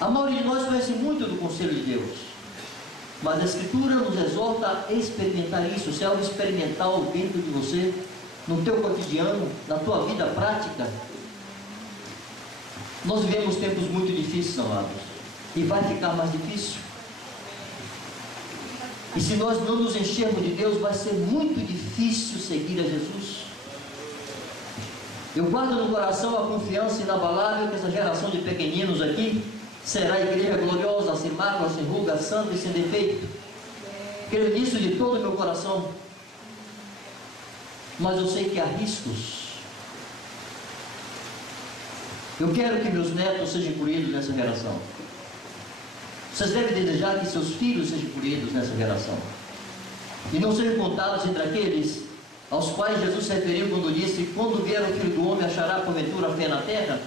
A maioria de nós conhece muito do conselho de Deus, mas a Escritura nos exorta a experimentar isso. Se é algo experimental dentro de você, no teu cotidiano, na tua vida prática. Nós vivemos tempos muito difíceis, amados, e vai ficar mais difícil. E se nós não nos enchermos de Deus, vai ser muito difícil seguir a Jesus. Eu guardo no coração a confiança inabalável que essa geração de pequeninos aqui será a igreja gloriosa, sem mácula, sem ruga, santa e sem defeito. Creio nisso de todo o meu coração. Mas eu sei que há riscos. Eu quero que meus netos sejam incluídos nessa geração. Vocês devem desejar que seus filhos sejam incluídos nessa geração. E não sejam contados entre aqueles aos quais Jesus se referiu quando disse, quando vier o Filho do Homem, achará porventura fé na terra?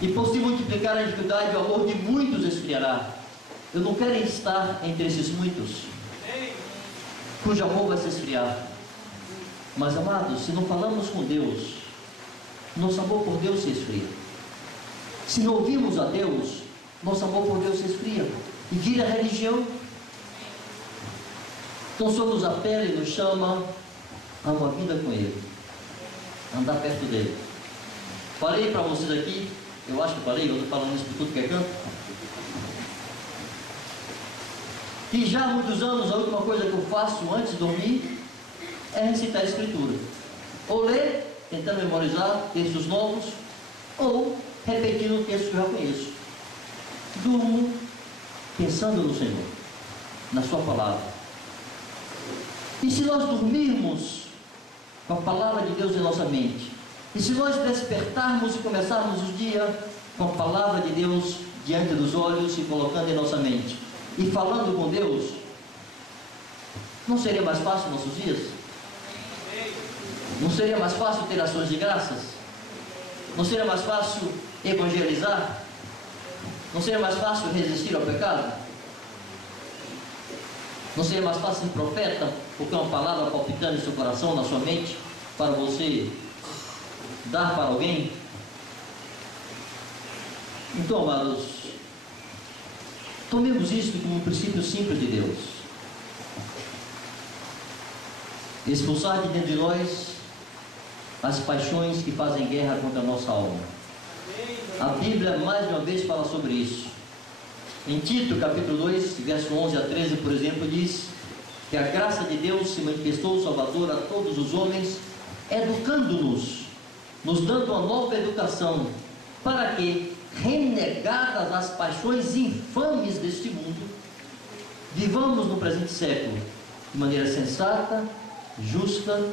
E por se multiplicar a iniquidade, o amor de muitos esfriará. Eu não quero estar entre esses muitos, cujo amor vai se esfriar. Mas, amados, se não falamos com Deus, nosso amor por Deus se esfria. Se não ouvimos a Deus, nosso amor por Deus se esfria e vira religião. Então o Senhor nos apela e nos chama a uma vida com Ele, a andar perto dEle. Falei para vocês aqui, eu acho que falei, eu estou falando isso por tudo que é canto, que já há muitos anos a última coisa que eu faço antes de dormir é recitar a Escritura, ou ler, tentando memorizar textos novos, ou repetindo o texto que eu já conheço. Durmo pensando no Senhor, na Sua palavra. E se nós dormirmos com a palavra de Deus em nossa mente, e se nós despertarmos e começarmos o dia com a palavra de Deus diante dos olhos e colocando em nossa mente, e falando com Deus, não seria mais fácil nossos dias? Não seria mais fácil ter ações de graças? Não seria mais fácil evangelizar? Não seria mais fácil resistir ao pecado? Não seria mais fácil ser profeta, porque é uma palavra palpitando em seu coração, na sua mente, para você dar para alguém? Então, amados, tomemos isso como um princípio simples de Deus. Expulsar de dentro de nós as paixões que fazem guerra contra a nossa alma. A Bíblia mais uma vez fala sobre isso. Em Tito capítulo 2, verso 11 a 13, por exemplo, diz que a graça de Deus se manifestou salvadora a todos os homens, educando-nos nos dando uma nova educação, para que, renegadas as paixões infames deste mundo, vivamos no presente século de maneira sensata, justa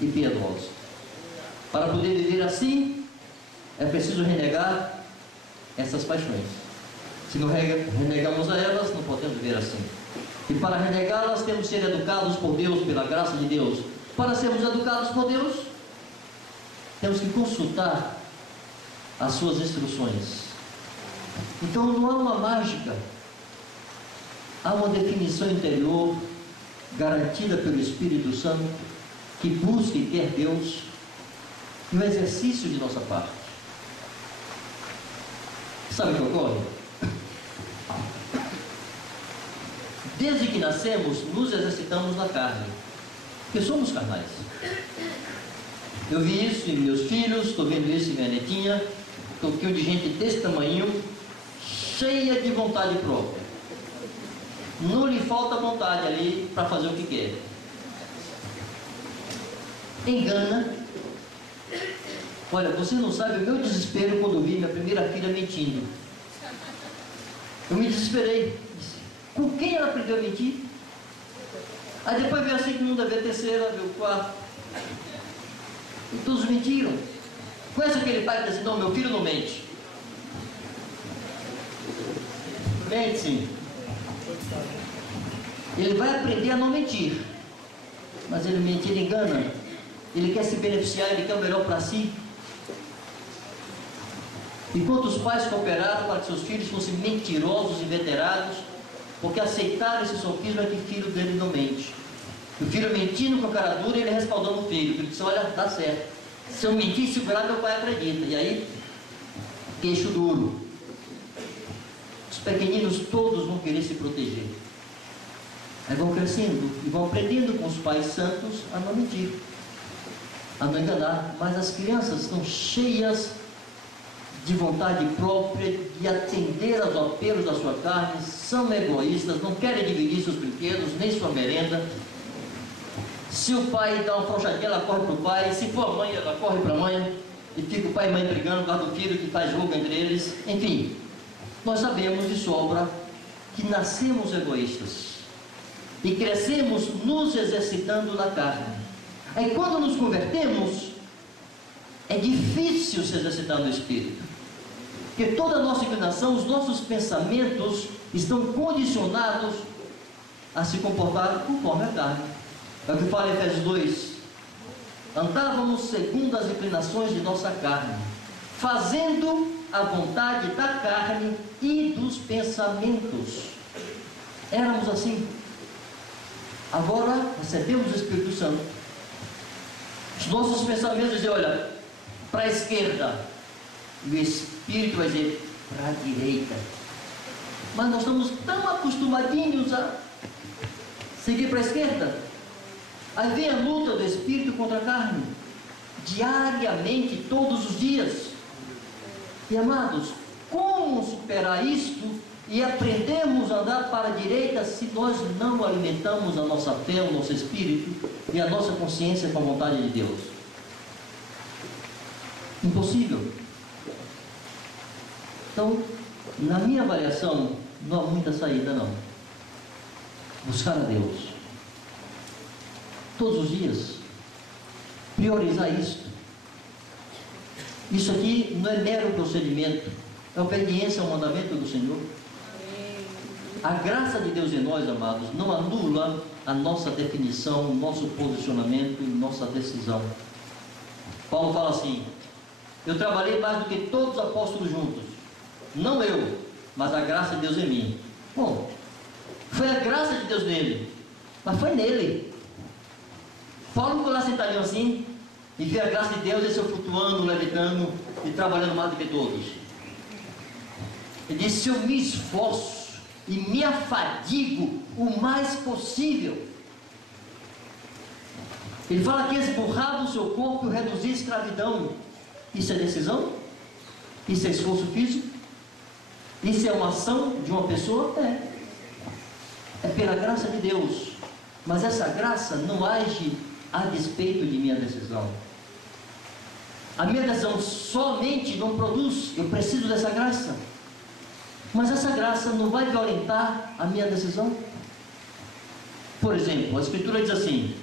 e piedosa. Para poder viver assim, é preciso renegar essas paixões. Se não renegamos a elas, não podemos viver assim. E para renegá-las, temos que ser educados por Deus, pela graça de Deus. Para sermos educados por Deus, temos que consultar as suas instruções. Então não há uma mágica, há uma definição interior garantida pelo Espírito Santo, que busca e quer Deus, e o exercício de nossa parte. Sabe o que ocorre? Desde que nascemos, nos exercitamos na carne, porque somos carnais. Eu vi isso em meus filhos, estou vendo isso em minha netinha, toquinho de gente desse tamanho, cheia de vontade própria. Não lhe falta vontade ali para fazer o que quer. Engana. Olha, você não sabe o meu desespero quando vi minha primeira filha mentindo. Eu me desesperei. Com quem ela aprendeu a mentir? Aí depois veio a segunda, veio a terceira, veio a quarta. E todos mentiram. Conhece aquele pai que diz assim: não, meu filho não mente. Mente sim. Ele vai aprender a não mentir. Mas ele mente, ele engana. Ele quer se beneficiar, ele quer o melhor para si. E quantos pais cooperaram para que seus filhos fossem mentirosos, inveterados, porque aceitaram esse sofisma que o filho dele não mente. O filho mentindo com a cara dura e ele respaldando o filho. Ele disse: olha, dá certo. Se eu mentir e segurar, meu pai acredita. E aí, queixo duro. Os pequeninos todos vão querer se proteger. Aí vão crescendo e vão aprendendo com os pais santos a não mentir, a não enganar. Mas as crianças estão cheias de vontade própria, de atender aos apelos da sua carne, são egoístas, não querem dividir seus brinquedos, nem sua merenda. Se o pai dá uma frouxadinha, ela corre para o pai. Se for a mãe, ela corre para a mãe. E fica o pai e mãe brigando por causa do filho que faz jogo entre eles. Enfim, nós sabemos de sobra que nascemos egoístas e crescemos nos exercitando na carne. Aí quando nos convertemos, é difícil se exercitar no Espírito, porque toda a nossa inclinação, os nossos pensamentos estão condicionados a se comportar conforme a carne. É o que fala em Efésios 2: andávamos segundo as inclinações de nossa carne, fazendo a vontade da carne e dos pensamentos. Éramos assim. Agora recebemos o Espírito Santo. Os nossos pensamentos dizem: olha, para a esquerda. E o Espírito vai dizer: para a direita. Mas nós estamos tão acostumadinhos a seguir para a esquerda. Aí vem a luta do Espírito contra a carne, diariamente, todos os dias. E amados, como superar isto e aprendemos a andar para a direita se nós não alimentamos a nossa fé, o nosso espírito e a nossa consciência com a vontade de Deus? Impossível. Então, na minha avaliação, não há muita saída não. Buscar a Deus todos os dias, priorizar isto. Isso aqui não é mero procedimento, é obediência ao mandamento do Senhor. A graça de Deus em nós, amados, não anula a nossa definição, o nosso posicionamento e nossa decisão. Paulo fala assim: eu trabalhei mais do que todos os apóstolos juntos, não eu, mas a graça de Deus em mim. Bom, foi a graça de Deus nele, mas foi nele. Paulo ficou lá sentadinho assim e vê a graça de Deus, ele saiu flutuando, levitando e trabalhando mais do que todos. Ele disse: eu me esforço e me afadigo o mais possível. Ele fala que esburrava o seu corpo e reduzia a escravidão. Isso é decisão? Isso é esforço físico? Isso é uma ação de uma pessoa? É pela graça de Deus. Mas essa graça não age a despeito de minha decisão. A minha decisão somente não produz, eu preciso dessa graça. Mas essa graça não vai violentar a minha decisão? Por exemplo, a Escritura diz assim: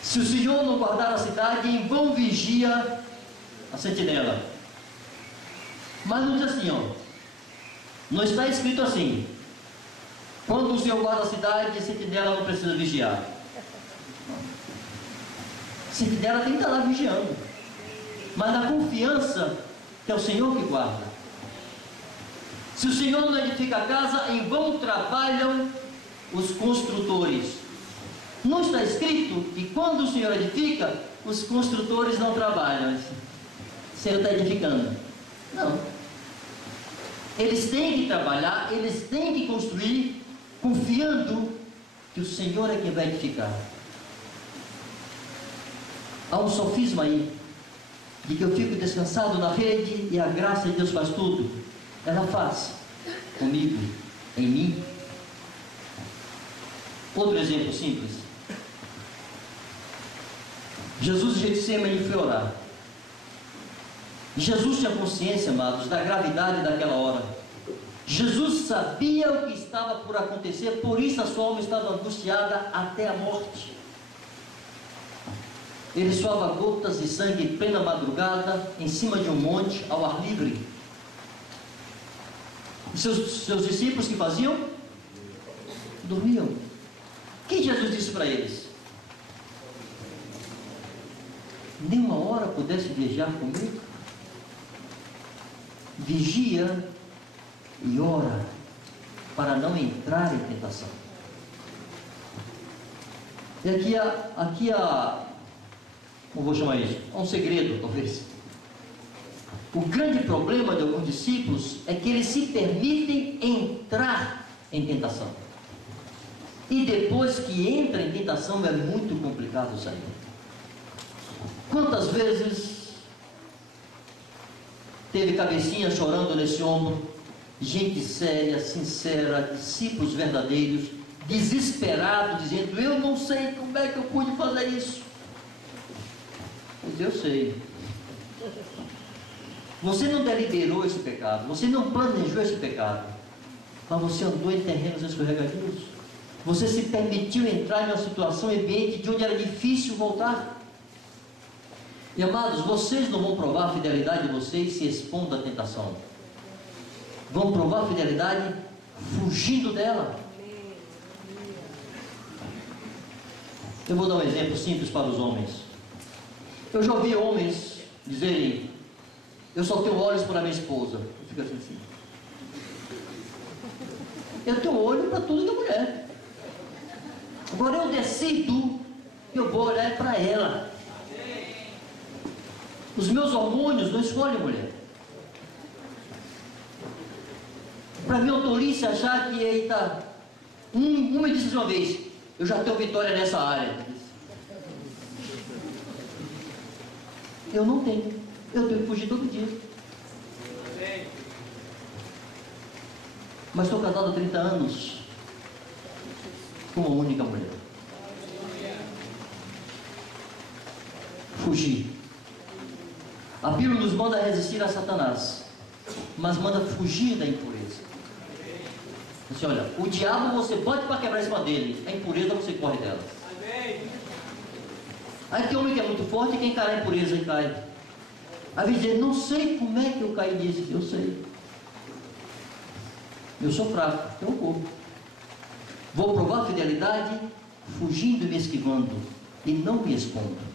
se o Senhor não guardar a cidade, em vão vigia a sentinela. Mas não diz assim, ó. Não está escrito assim: quando o Senhor guarda a cidade, a sentinela não precisa vigiar. A sentinela tem que estar lá vigiando, mas na confiança que é o Senhor que guarda. Se o Senhor não edifica a casa, em vão trabalham os construtores. Não está escrito que quando o Senhor edifica, os construtores não trabalham. O Senhor está edificando. Não. Eles têm que trabalhar, eles têm que construir, confiando que o Senhor é quem vai edificar. Há um sofisma aí, de que eu fico descansado na rede e a graça de Deus faz tudo. Ela faz comigo, em mim. Outro exemplo simples. Jesus em Getsemane foi orar. Jesus tinha consciência, amados, da gravidade daquela hora. Jesus sabia o que estava por acontecer, por isso a sua alma estava angustiada até a morte. Ele suava gotas de sangue em plena madrugada, em cima de um monte, ao ar livre. Seus discípulos que faziam? Dormiam. O que Jesus disse para eles? Nem uma hora pudesse viajar comigo? Vigia e ora, para não entrar em tentação. E aqui como vou chamar isso? Um segredo, talvez. O grande problema de alguns discípulos é que eles se permitem entrar em tentação. E depois que entra em tentação, é muito complicado sair. Quantas vezes teve cabecinha chorando nesse ombro, gente séria, sincera, discípulos verdadeiros, desesperados, dizendo: eu não sei como é que eu pude fazer isso. Mas eu sei. Você não deliberou esse pecado, você não planejou esse pecado, mas você andou em terrenos escorregadios. Você se permitiu entrar em uma situação ambiente de onde era difícil voltar. E amados, vocês não vão provar a fidelidade de vocês se expondo à tentação. Vão provar a fidelidade fugindo dela. Eu vou dar um exemplo simples para os homens. Eu já ouvi homens dizerem: eu só tenho olhos para minha esposa. Eu fico assim. Eu tenho olho para tudo que é mulher. Agora eu decido que eu vou olhar para ela. Os meus hormônios não escolhem mulher. Para mim, eu tolice achar que, eita, um me disse uma vez: eu já tenho vitória nessa área. Eu não tenho. Eu tenho que fugir todo dia. Mas estou casado há 30 anos com uma única mulher. Fugir. A Bíblia nos manda resistir a Satanás, mas manda fugir da impureza. Assim, olha, o diabo você pode para quebrar em cima dele, a impureza você corre dela. Aí tem homem que é muito forte, quem cai na impureza ele cai. Aí dizer: não sei como é que eu caí nisso. Eu sei. Eu sou fraco, tenho um corpo. Vou provar fidelidade fugindo e me esquivando, e não me expondo.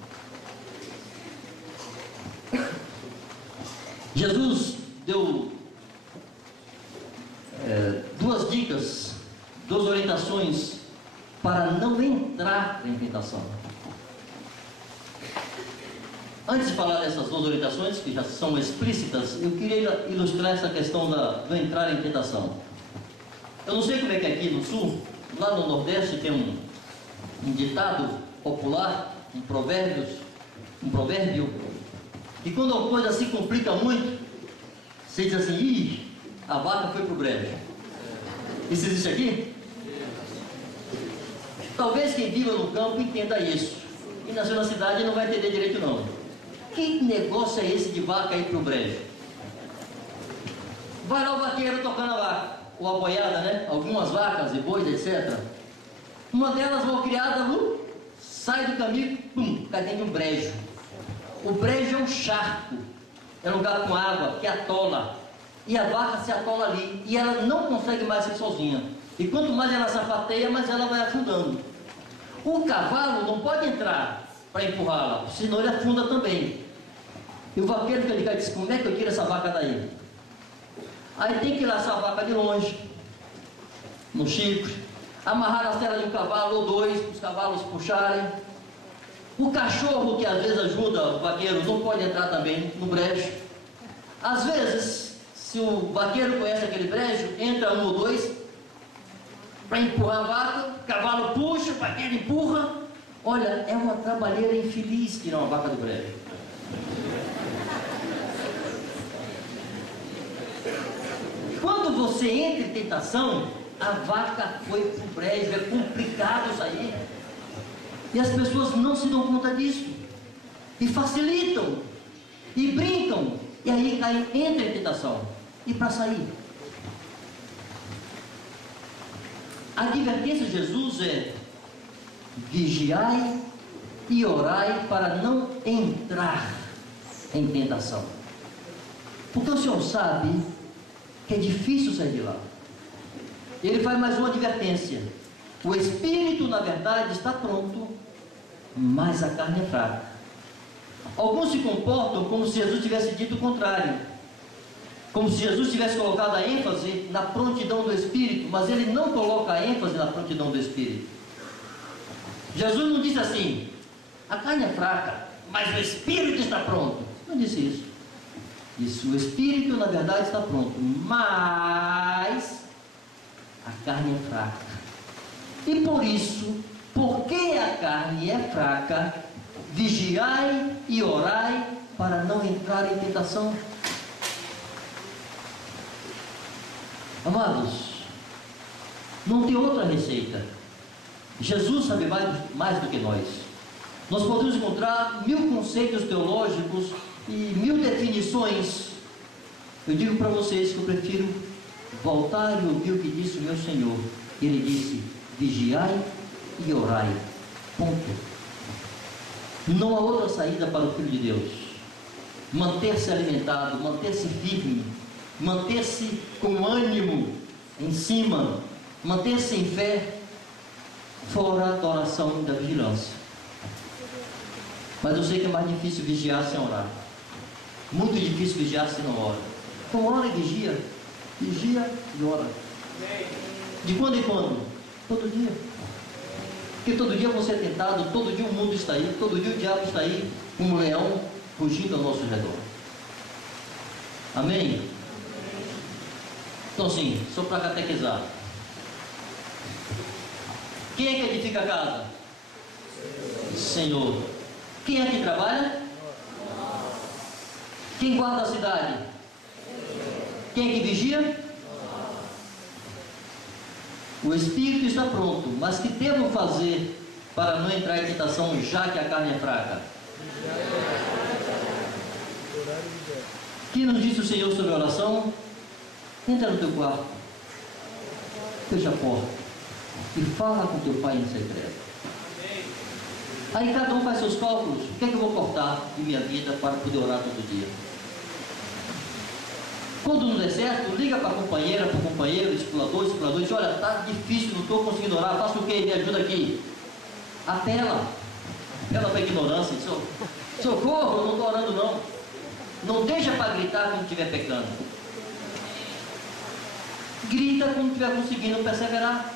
Jesus deu duas dicas, duas orientações para não entrar em tentação. Antes de falar dessas duas orientações, que já são explícitas, eu queria ilustrar essa questão do entrar em tentação. Eu não sei como é que é aqui no Sul, lá no Nordeste tem um ditado popular, um provérbio, que quando uma coisa se complica muito, você diz assim: ih, a vaca foi pro brejo. Isso existe aqui? Talvez quem viva no campo entenda isso, e nasceu na cidade não vai entender direito não. que negócio é esse de vaca ir para o brejo? Vai lá o vaqueiro tocando a vaca, ou a boiada, né? Algumas vacas e bois, etc. Uma delas, mal criada, sai do caminho, pum, cai dentro de um brejo. O brejo é um charco, é um lugar com água que atola, e a vaca se atola ali, e ela não consegue mais ir sozinha. E quanto mais ela sapateia, mais ela vai afundando. O cavalo não pode entrar para empurrá-la, senão ele afunda também. E o vaqueiro que ele diz: como é que eu tiro essa vaca daí? Aí tem que laçar a vaca de longe, no chifre, amarrar na tela de um cavalo ou dois, para os cavalos puxarem. O cachorro, que às vezes ajuda o vaqueiro, não pode entrar também no brejo. Às vezes, se o vaqueiro conhece aquele brejo, entra um ou dois para empurrar a vaca, o cavalo puxa, o vaqueiro empurra. Olha, é uma trabalheira infeliz tirar uma vaca do brejo. Quando você entra em tentação, a vaca foi para o brejo, é complicado sair. E as pessoas não se dão conta disso. E facilitam. E brincam. E aí entra em tentação. E para sair? A advertência de Jesus é: vigiai e orai para não entrar em tentação. Porque o Senhor sabe que é difícil sair de lá. Ele faz mais uma advertência: o espírito, na verdade, está pronto, mas a carne é fraca. Alguns se comportam como se Jesus tivesse dito o contrário, como se Jesus tivesse colocado a ênfase na prontidão do espírito, mas ele não coloca a ênfase na prontidão do espírito. Jesus não disse assim: a carne é fraca, mas o espírito está pronto. Não disse isso. Disse: o espírito, na verdade, está pronto, mas a carne é fraca. E por isso, porque a carne é fraca, vigiai e orai para não entrar em tentação. Amados, não tem outra receita. Jesus sabe mais do que nós. Nós podemos encontrar 1000 conceitos teológicos e 1000 definições. Eu digo para vocês que eu prefiro voltar e ouvir o que disse o meu Senhor. Ele disse: vigiai e orai. Ponto. Não há outra saída para o Filho de Deus. Manter-se alimentado, manter-se firme, manter-se com ânimo em cima, manter-se em fé, fora da oração e da vigilância. Mas eu sei que é mais difícil vigiar sem orar. Muito difícil vigiar sem não ora. Então ora e vigia. Vigia e ora. De quando em quando? Todo dia. Porque todo dia você é tentado, todo dia o mundo está aí, todo dia o diabo está aí, como um leão fugindo ao nosso redor. Amém? Então sim, só para catequizar. Quem é que edifica a casa? Senhor. Quem é que trabalha? Quem guarda a cidade? Quem é que vigia? O espírito está pronto, mas que devo fazer para não entrar em tentação, já que a carne é fraca? Que nos disse o Senhor sobre a oração? Entra no teu quarto, fecha a porta e fala com teu pai em secreto. Aí cada um faz seus cálculos. O que é que eu vou cortar de minha vida para poder orar todo dia? Quando não der certo, liga para a companheira, para o companheiro, discipulador, diz: olha, está difícil, não estou conseguindo orar, faço o quê? Me ajuda aqui. Apela para a ignorância, socorro, eu não estou orando não. Não deixa para gritar quando estiver pecando. Grita quando estiver conseguindo perseverar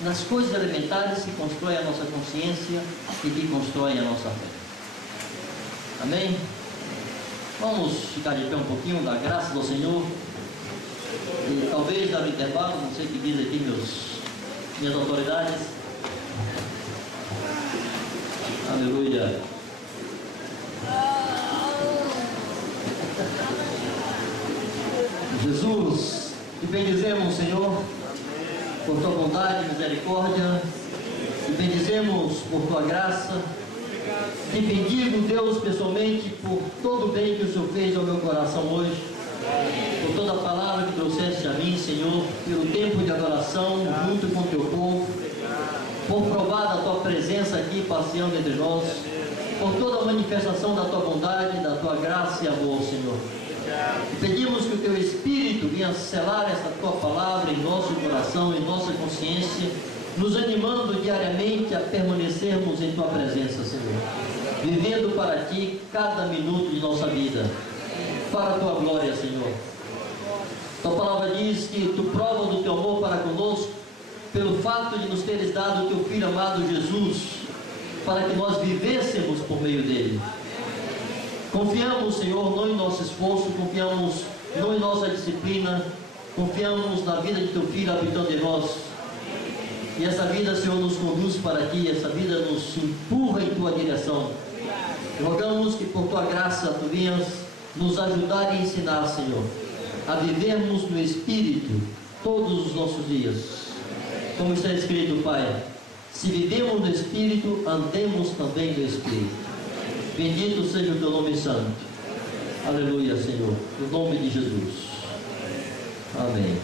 nas coisas elementares que constroem a nossa consciência e que constroem a nossa fé. Amém? Vamos ficar de pé um pouquinho, dar graças ao Senhor. E talvez dar um intervalo, não sei o que diz aqui minhas autoridades. Aleluia. Jesus, te bendizemos, Senhor, por tua bondade e misericórdia, te bendizemos por tua graça, Te bendigo, Deus, pessoalmente, por todo o bem que o Senhor fez ao meu coração hoje, por toda a palavra que trouxeste a mim, Senhor, pelo tempo de adoração junto com o teu povo, por provar da tua presença aqui, passeando entre nós, por toda a manifestação da tua bondade, da tua graça e amor, Senhor. Pedimos que o teu Espírito venha selar essa tua palavra em nosso coração, em nossa consciência, nos animando diariamente a permanecermos em tua presença, Senhor, vivendo para ti cada minuto de nossa vida, para a tua glória, Senhor. Tua palavra diz que tu prova do teu amor para conosco pelo fato de nos teres dado o teu Filho amado Jesus, para que nós vivêssemos por meio dele. Confiamos, Senhor, não em nosso esforço, confiamos não em nossa disciplina, confiamos na vida de teu Filho habitando em nós. E essa vida, Senhor, nos conduz para ti, essa vida nos empurra em tua direção. Rogamos que por tua graça tu venhas nos ajudar e ensinar, Senhor, a vivermos no Espírito todos os nossos dias. Como está escrito, Pai, se vivemos no Espírito, andemos também no Espírito. Bendito seja o teu nome santo. Aleluia, Senhor. No nome de Jesus. Amém.